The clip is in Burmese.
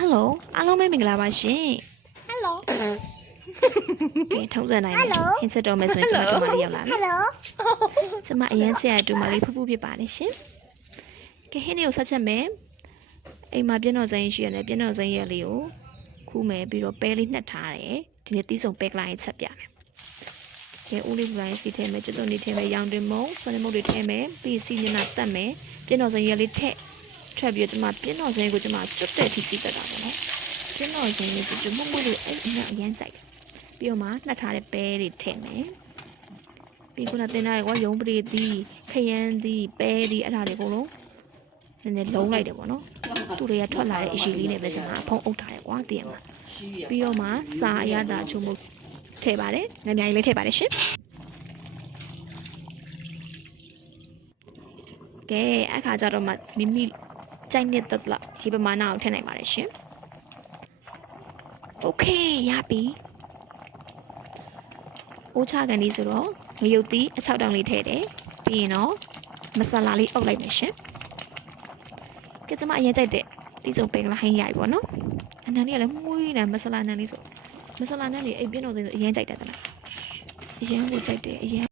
Hello အားလုံးပဲမင်္ဂလာပါရှင် Hello ကဲထုံးစံနိုင်တယ်ဟင်းချက်တော်မယ်ဆိုရင်ကျွန်မတို့မလေးရောက်လာမယ် Hello ကျွန်မအရင်ချက်ရတူမလေးဖူးဖူးဖြစ်ပါတယ်ရှင်ကဲဟင်းလေးကိုဆက်ချက်မယ်အိမ်မှာပြည့်တော်စမ်းရှိရတယ်ပြည့်တော်စမ်းရလေးကိုခူးမယ်ပြီးတော့ပဲလေးနှက်ထားတယ်ဒီနေ့တီးစုံပဲကလိုင်းချက်ပြမယ်ကဲဦးလေးလိုင်းစီထဲမယ်ကျွတ်တုံနေထဲမယ်ရောင်တင်မုံစနေမုတ်တွေထဲမယ်ပြီးစီညနာတက်မယ်ပြည့်တော်စမ်းရလေးထက်ထွက်ပြီးတော့ကျွန်မပြည့်တော်စမ်းကိုကျွန်မကျွတ်တဲ့အထိစီးတက်တာပေါ့နော်ပြည့်တော်စမ်းလေးကျွတ်မှုမှုလေးအဲ့အရင်ကြိုက်ပြီးတော့မှနှက်ထားတဲ့ပဲတွေထည့်မယ်ပြီးခုနတင်ထားရကွာရုံးပရိသီးခရမ်းသီးပဲသီးအဲ့ဒါတွေအကုန်လုံးနည်းနည်းလုံးလိုက်တယ်ပေါ့နော်သူတွေကထွက်လာတဲ့အရေးလေးနဲ့ပဲကျွန်မဖုံးအုပ်ထားတယ်ကွာတည်ရမှာပြီးတော့မှစာအရသာချုံမှုထည့်ပါတယ်ငါးမြိုင်လေးထည့်ပါတယ်ရှင်ကဲအခါကျတော့မှမိမိကြိုက်နေတဲ့လောက်ဒီပမာဏကိုထည့်နိုင်ပါတယ်ရှင်โอเคရပြီအိုးချကန်လေးဆိုတော့ငရုတ်သီးအချောက်တောင်လေးထည့်တယ်ပြီးရင်တော့မဆလာလေးအုပ်လိုက်မယ်ရှင်ကဲကျွန်မအရင်ကြိုက်တဲ့တီးစုံပင်ကလာဟင်းရိုက်ပေါ့နော်အနံလေးကလည်းမှုရနေမဆလာနံလေးဆိုမဆလာနံလေးအိပ်ပြင်းတော့ဆိုအရင်ကြိုက်တယ်တလားအရင်ကိုကြိုက်တယ်အရင်